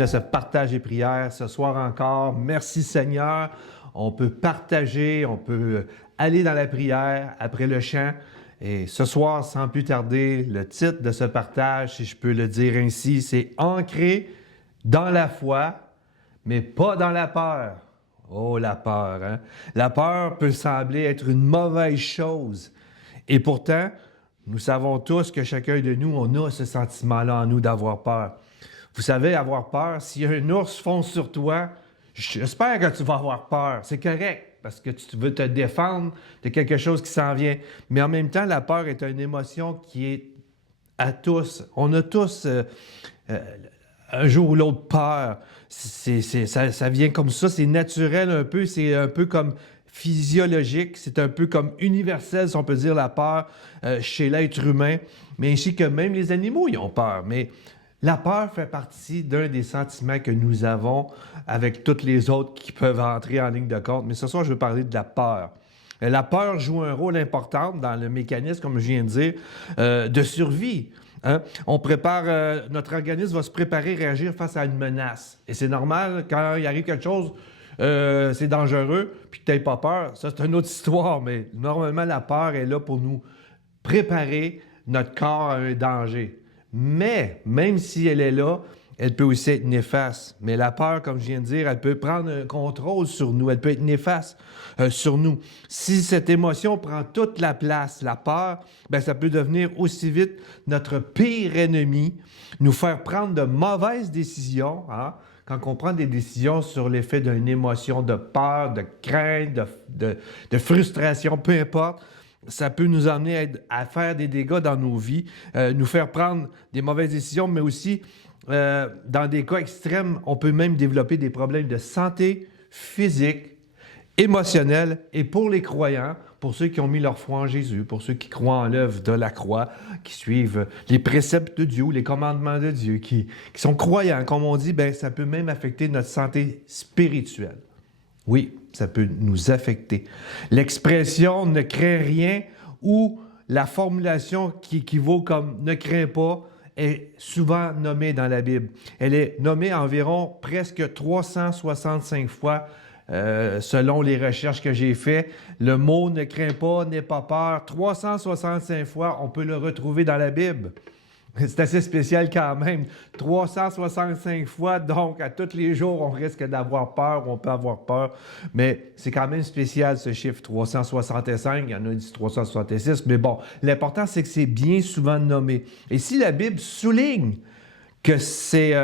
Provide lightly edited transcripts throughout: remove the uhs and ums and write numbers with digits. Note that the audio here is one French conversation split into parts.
Bienvenue à ce partage et prières ce soir encore. Merci Seigneur. On peut partager, on peut aller dans la prière après le chant. Et ce soir, sans plus tarder, le titre de ce partage, si je peux le dire ainsi, c'est « Ancré dans la foi, mais pas dans la peur ». Oh, la peur, hein? La peur peut sembler être une mauvaise chose. Et pourtant, nous savons tous que chacun de nous, on a ce sentiment-là en nous d'avoir peur. Vous savez, avoir peur, si un ours fonce sur toi, j'espère que tu vas avoir peur. C'est correct, parce que tu veux te défendre de quelque chose qui s'en vient. Mais en même temps, la peur est une émotion qui est à tous. On a tous un jour ou l'autre peur. Ça vient comme ça, c'est naturel un peu, c'est un peu comme physiologique, c'est un peu comme universel, si on peut dire, la peur chez l'être humain. Mais ainsi que même les animaux, ils ont peur. Mais la peur fait partie d'un des sentiments que nous avons avec toutes les autres qui peuvent entrer en ligne de compte. Mais ce soir, je veux parler de la peur. La peur joue un rôle important dans le mécanisme, comme je viens de dire, de survie. Hein? Notre organisme va se préparer à réagir face à une menace. Et c'est normal, quand il arrive quelque chose, c'est dangereux, puis que tu n'aies pas peur, ça c'est une autre histoire, mais normalement la peur est là pour nous préparer notre corps à un danger. Mais, même si elle est là, elle peut aussi être néfaste. Mais la peur, comme je viens de dire, elle peut prendre un contrôle sur nous, elle peut être néfaste sur nous. Si cette émotion prend toute la place, la peur, bien, ça peut devenir aussi vite notre pire ennemi, nous faire prendre de mauvaises décisions, hein? Quand on prend des décisions sur l'effet d'une émotion de peur, de crainte, de frustration, peu importe, ça peut nous amener à faire des dégâts dans nos vies, nous faire prendre des mauvaises décisions, mais aussi, dans des cas extrêmes, on peut même développer des problèmes de santé physique, émotionnelle, et pour les croyants, pour ceux qui ont mis leur foi en Jésus, pour ceux qui croient en l'œuvre de la croix, qui suivent les préceptes de Dieu, les commandements de Dieu, qui sont croyants, comme on dit, bien, ça peut même affecter notre santé spirituelle. Oui, ça peut nous affecter. L'expression « ne crains rien » ou la formulation qui équivaut comme « ne crains pas » est souvent nommée dans la Bible. Elle est nommée environ presque 365 fois selon les recherches que j'ai faites. Le mot « ne crains pas », « n'aie pas peur », 365 fois, on peut le retrouver dans la Bible. C'est assez spécial quand même. 365 fois, donc à tous les jours, on risque d'avoir peur, on peut avoir peur. Mais c'est quand même spécial ce chiffre 365, il y en a dit 366. Mais bon, l'important, c'est que c'est bien souvent nommé. Et si la Bible souligne que c'est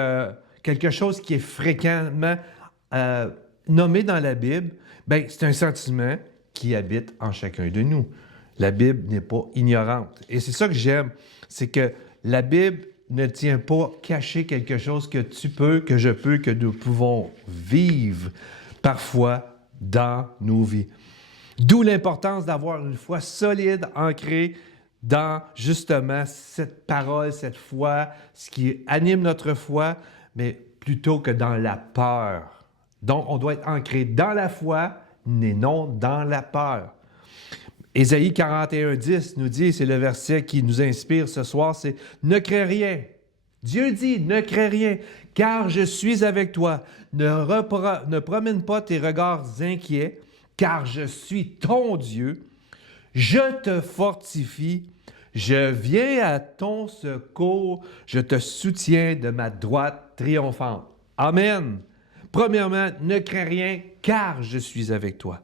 quelque chose qui est fréquemment nommé dans la Bible, bien, c'est un sentiment qui habite en chacun de nous. La Bible n'est pas ignorante. Et c'est ça que j'aime, c'est que la Bible ne tient pas cacher quelque chose que tu peux, que je peux, que nous pouvons vivre parfois dans nos vies. D'où l'importance d'avoir une foi solide, ancrée dans justement cette parole, cette foi, ce qui anime notre foi, mais plutôt que dans la peur. Donc, on doit être ancré dans la foi, mais non dans la peur. Ésaïe 41:10 nous dit, c'est le verset qui nous inspire ce soir, c'est « Ne crains rien ». Dieu dit « Ne crains rien, car je suis avec toi. Ne promène pas tes regards inquiets, car je suis ton Dieu. Je te fortifie, je viens à ton secours, je te soutiens de ma droite triomphante. » Amen. Premièrement, ne crains rien, car je suis avec toi.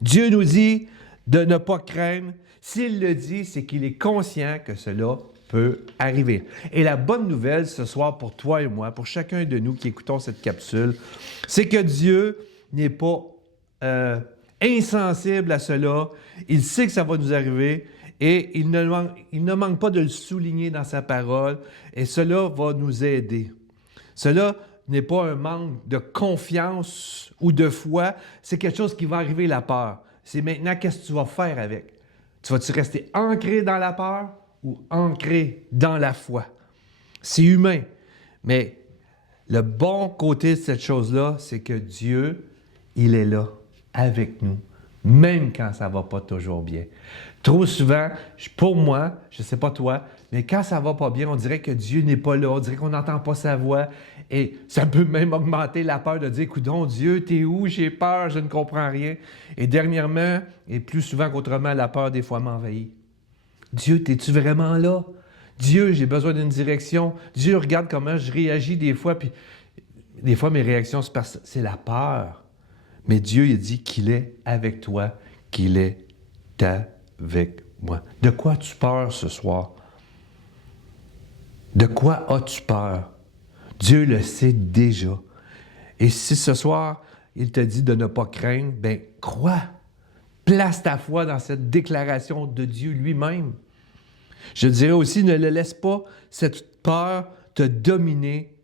Dieu nous dit de ne pas craindre. S'il le dit, c'est qu'il est conscient que cela peut arriver. Et la bonne nouvelle ce soir pour toi et moi, pour chacun de nous qui écoutons cette capsule, c'est que Dieu n'est pas insensible à cela. Il sait que ça va nous arriver et il ne manque pas de le souligner dans sa parole et cela va nous aider. Cela n'est pas un manque de confiance ou de foi, c'est quelque chose qui va arriver, la peur. C'est maintenant, qu'est-ce que tu vas faire avec? Tu vas-tu rester ancré dans la peur ou ancré dans la foi? C'est humain. Mais le bon côté de cette chose-là, c'est que Dieu, il est là avec nous même quand ça ne va pas toujours bien. Trop souvent, pour moi, je ne sais pas toi, mais quand ça ne va pas bien, on dirait que Dieu n'est pas là, on dirait qu'on n'entend pas sa voix. Et ça peut même augmenter la peur de dire, coudonc, Dieu, t'es où? J'ai peur, je ne comprends rien. Et dernièrement, et plus souvent qu'autrement, la peur des fois m'envahit. Dieu, t'es-tu vraiment là? Dieu, j'ai besoin d'une direction. Dieu, regarde comment je réagis des fois, puis des fois mes réactions, c'est la peur. Mais Dieu, il dit qu'il est avec toi, qu'il est avec moi. De quoi as-tu peur ce soir? De quoi as-tu peur? Dieu le sait déjà. Et si ce soir, il te dit de ne pas craindre, bien, crois. Place ta foi dans cette déclaration de Dieu lui-même. Je dirais aussi, ne le laisse pas, cette peur, te dominer,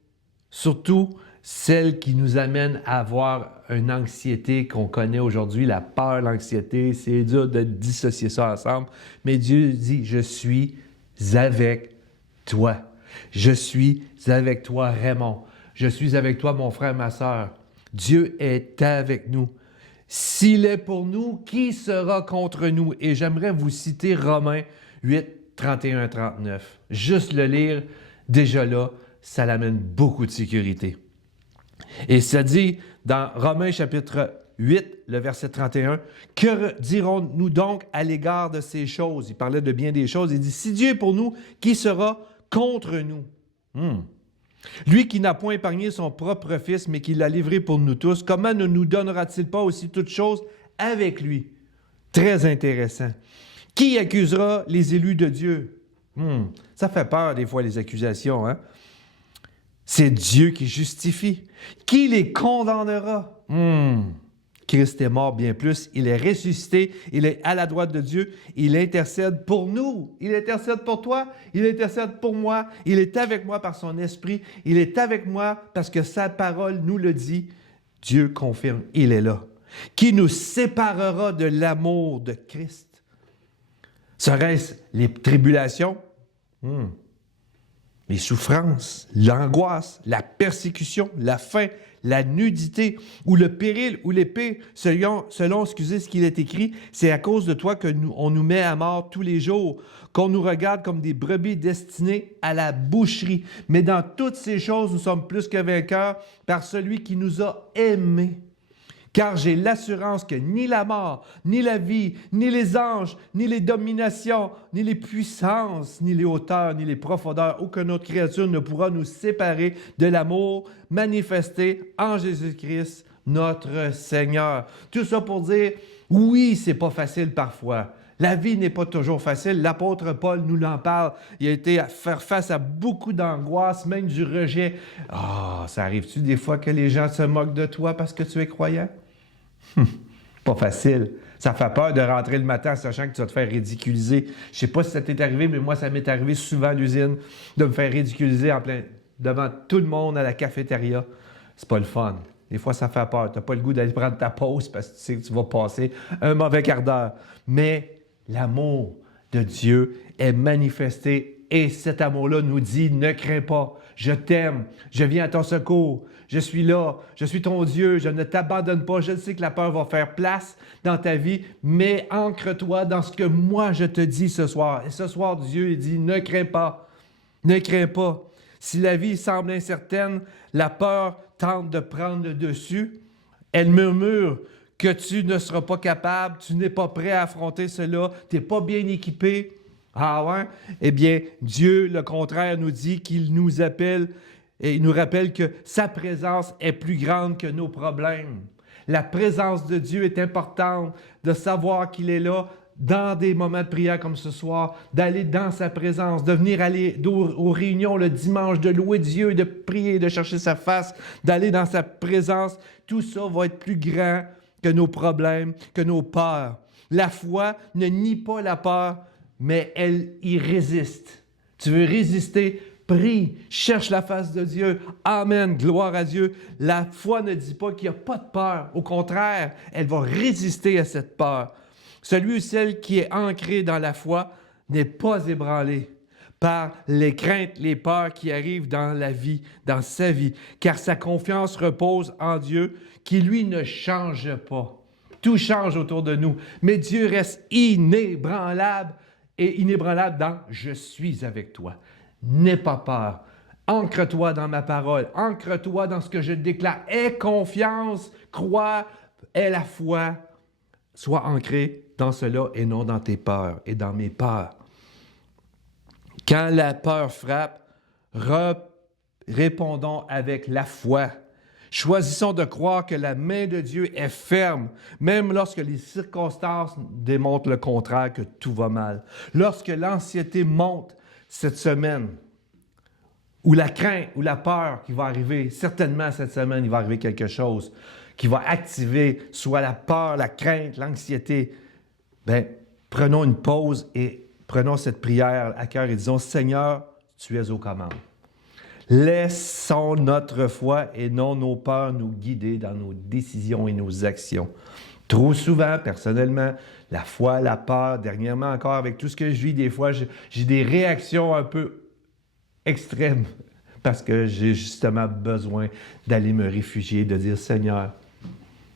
surtout celle qui nous amène à avoir une anxiété qu'on connaît aujourd'hui, la peur, l'anxiété, c'est dur de dissocier ça ensemble. Mais Dieu dit, je suis avec toi. Je suis avec toi, Raymond. Je suis avec toi, mon frère, ma sœur. Dieu est avec nous. S'il est pour nous, qui sera contre nous? Et j'aimerais vous citer Romains 8, 31 à 39. Juste le lire, déjà là, ça l'amène beaucoup de sécurité. Et ça dit dans Romains chapitre 8, le verset 31, « Que dirons-nous donc à l'égard de ces choses? » Il parlait de bien des choses. Il dit, « Si Dieu est pour nous, qui sera contre nous? Lui qui n'a point épargné son propre Fils, mais qui l'a livré pour nous tous, comment ne nous donnera-t-il pas aussi toutes choses avec lui? » Très intéressant. Qui accusera les élus de Dieu? Ça fait peur des fois, les accusations, hein? C'est Dieu qui justifie. Qui les condamnera? Christ est mort bien plus. Il est ressuscité. Il est à la droite de Dieu. Il intercède pour nous. Il intercède pour toi. Il intercède pour moi. Il est avec moi par son esprit. Il est avec moi parce que sa parole nous le dit. Dieu confirme. Il est là. Qui nous séparera de l'amour de Christ? Serait-ce les tribulations? Les souffrances, l'angoisse, la persécution, la faim, la nudité, ou le péril, ou l'épée, selon ce qu'il est écrit, c'est à cause de toi on nous met à mort tous les jours, qu'on nous regarde comme des brebis destinées à la boucherie. Mais dans toutes ces choses, nous sommes plus que vainqueurs par celui qui nous a aimés. Car j'ai l'assurance que ni la mort, ni la vie, ni les anges, ni les dominations, ni les puissances, ni les hauteurs, ni les profondeurs, aucune autre créature ne pourra nous séparer de l'amour manifesté en Jésus-Christ, notre Seigneur. Tout ça pour dire, oui, c'est pas facile parfois. La vie n'est pas toujours facile. L'apôtre Paul nous en parle. Il a été à faire face à beaucoup d'angoisse, même du rejet. Ça arrive-tu des fois que les gens se moquent de toi parce que tu es croyant? Pas facile. Ça fait peur de rentrer le matin en sachant que tu vas te faire ridiculiser. Je ne sais pas si ça t'est arrivé, mais moi, ça m'est arrivé souvent à l'usine de me faire ridiculiser devant tout le monde à la cafétéria. C'est pas le fun. Des fois, ça fait peur. Tu n'as pas le goût d'aller prendre ta pause parce que tu sais que tu vas passer un mauvais quart d'heure. Mais l'amour de Dieu est manifesté et cet amour-là nous dit « Ne crains pas, je t'aime, je viens à ton secours, je suis là, je suis ton Dieu, je ne t'abandonne pas, je sais que la peur va faire place dans ta vie, mais ancre-toi dans ce que moi je te dis ce soir. » Et ce soir, Dieu il dit « Ne crains pas, ne crains pas. » Si la vie semble incertaine, la peur tente de prendre le dessus, elle murmure que tu ne seras pas capable, tu n'es pas prêt à affronter cela, tu n'es pas bien équipé. Ah ouais? Eh bien, Dieu, le contraire, nous dit qu'il nous appelle et il nous rappelle que sa présence est plus grande que nos problèmes. La présence de Dieu est importante, de savoir qu'il est là dans des moments de prière comme ce soir, d'aller dans sa présence, de venir aller aux réunions le dimanche, de louer Dieu, de prier, de chercher sa face, d'aller dans sa présence. Tout ça va être plus grand que nos problèmes, que nos peurs. La foi ne nie pas la peur, mais elle y résiste. Tu veux résister? Prie, cherche la face de Dieu. Amen, gloire à Dieu. La foi ne dit pas qu'il n'y a pas de peur. Au contraire, elle va résister à cette peur. Celui ou celle qui est ancré dans la foi n'est pas ébranlé par les craintes, les peurs qui arrivent dans la vie, dans sa vie, car sa confiance repose en Dieu qui, lui, ne change pas. Tout change autour de nous. Mais Dieu reste inébranlable et inébranlable dans « Je suis avec toi ». N'aie pas peur. Ancre-toi dans ma parole. Ancre-toi dans ce que je déclare. Aie confiance, crois, aie la foi. Sois ancré dans cela et non dans tes peurs et dans mes peurs. Quand la peur frappe, répondons avec la foi. Choisissons de croire que la main de Dieu est ferme, même lorsque les circonstances démontrent le contraire, que tout va mal. Lorsque l'anxiété monte cette semaine, ou la crainte, ou la peur qui va arriver, certainement cette semaine, il va arriver quelque chose qui va activer soit la peur, la crainte, l'anxiété. Bien, prenons une pause et prenons cette prière à cœur et disons, Seigneur, tu es aux commandes. Laissons notre foi et non nos peurs nous guider dans nos décisions et nos actions. Trop souvent, personnellement, la foi, la peur, dernièrement encore, avec tout ce que je vis, des fois, j'ai des réactions un peu extrêmes parce que j'ai justement besoin d'aller me réfugier, de dire, Seigneur,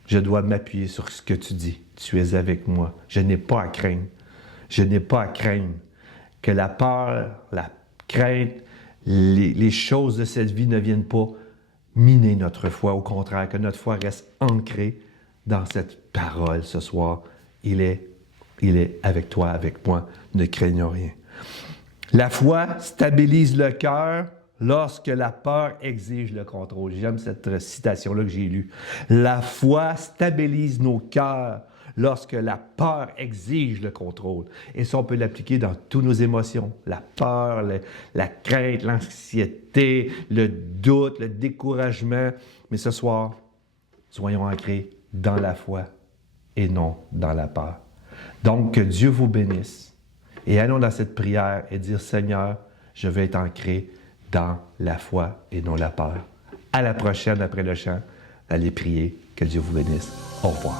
je dois m'appuyer sur ce que tu dis. Tu es avec moi. Je n'ai pas à craindre. Je n'ai pas à craindre que la peur, la crainte, les choses de cette vie ne viennent pas miner notre foi. Au contraire, que notre foi reste ancrée dans cette parole ce soir. Il est avec toi, avec moi. Ne craignons rien. La foi stabilise le cœur lorsque la peur exige le contrôle. J'aime cette citation-là que j'ai lue. La foi stabilise nos cœurs lorsque la peur exige le contrôle. Et ça, on peut l'appliquer dans toutes nos émotions. La peur, la crainte, l'anxiété, le doute, le découragement. Mais ce soir, soyons ancrés dans la foi et non dans la peur. Donc, que Dieu vous bénisse. Et allons dans cette prière et dire, Seigneur, je vais être ancré dans la foi et non la peur. À la prochaine, après le chant, allez prier. Que Dieu vous bénisse. Au revoir.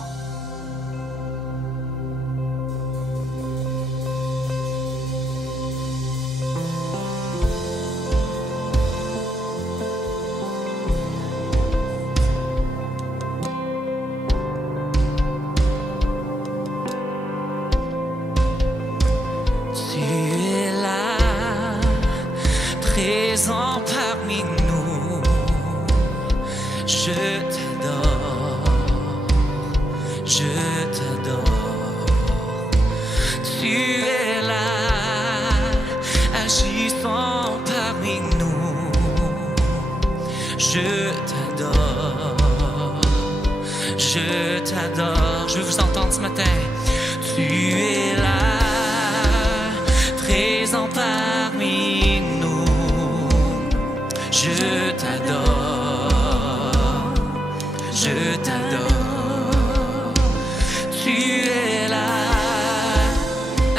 Présent parmi nous, je t'adore, tu es là, agissant parmi nous, je t'adore, je veux vous entendre ce matin, tu es là, présent parmi nous. Je t'adore, tu es là,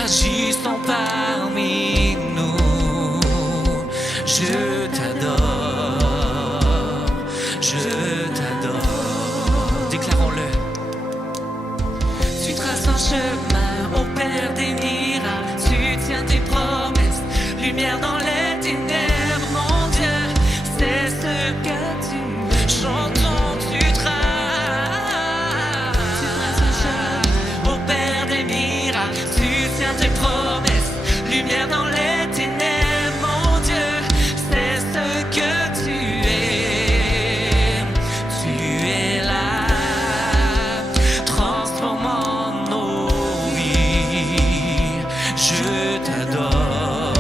agissant parmi nous. Je t'adore, déclarons-le. Tu traces un chemin au Père des miracles, tu tiens tes promesses, lumière dans les ténèbres, mon Dieu. C'est ce que tu chantons, tu traces un chemin au Père des miracles, tu tiens tes promesses, lumière dans les ténèbres, mon Dieu, c'est ce que tu es là, transformant nos vies, je t'adore.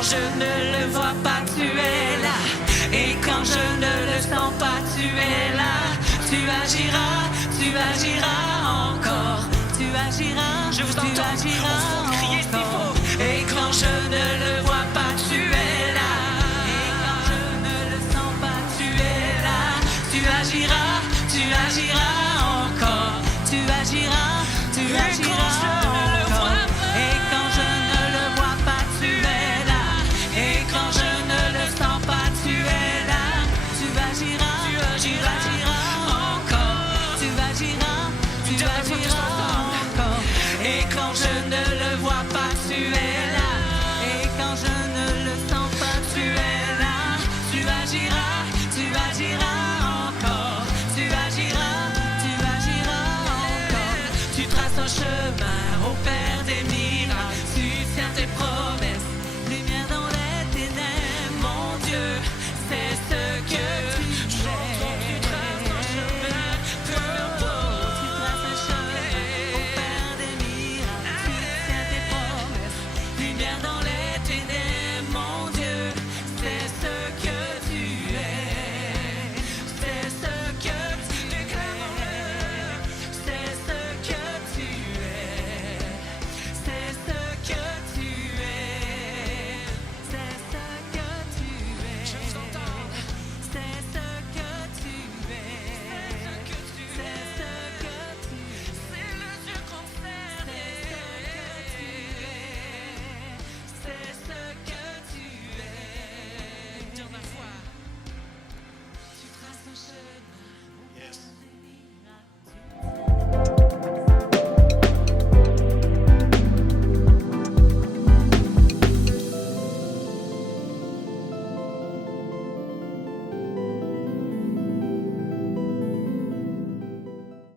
quand je ne le vois pas, tu es là. Et quand je ne le sens pas, tu es là. Tu agiras encore. Tu agiras, Je vous entends. tu agiras Criez s'il encore. faut. Et quand je ne le